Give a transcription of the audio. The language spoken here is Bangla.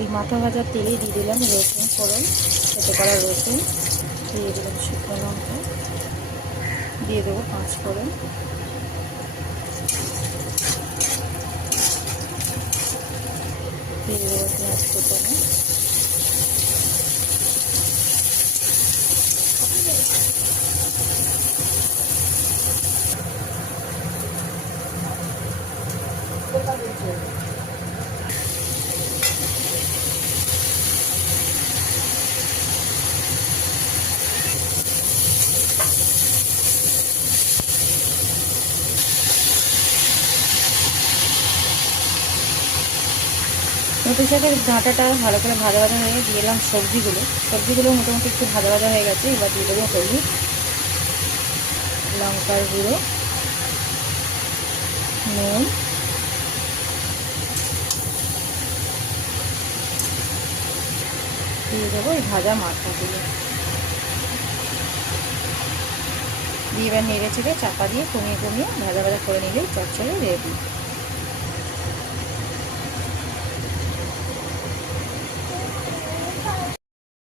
এই মাথা ভাজার তেলেই দিয়ে দিলাম রসুন ফোড়ন, এতে করা রসুন, দিয়ে দিলাম শুকনো লঙ্কা, দিয়ে দেবো 5 ফোড়ন, দিয়ে দেবো পেঁয়াজ কুচানো, নতুন শাকের ডাঁটাটা ভালো করে ভাজা ভাজা হয়ে দিয়ে দিলাম সবজিগুলো মোটামুটি একটু ভাজা ভাজা হয়ে গেছে। এবার দিয়ে দেবো হলুদ, লঙ্কার গুঁড়ো, নুন, দিয়ে দেবো এই ভাজা মাথাগুলো, দিয়ে এবার নেড়ে চেড়ে চাপা দিয়ে কমিয়ে ভাজা ভাজা করে নিলেই চচ্চড়ি রেডি।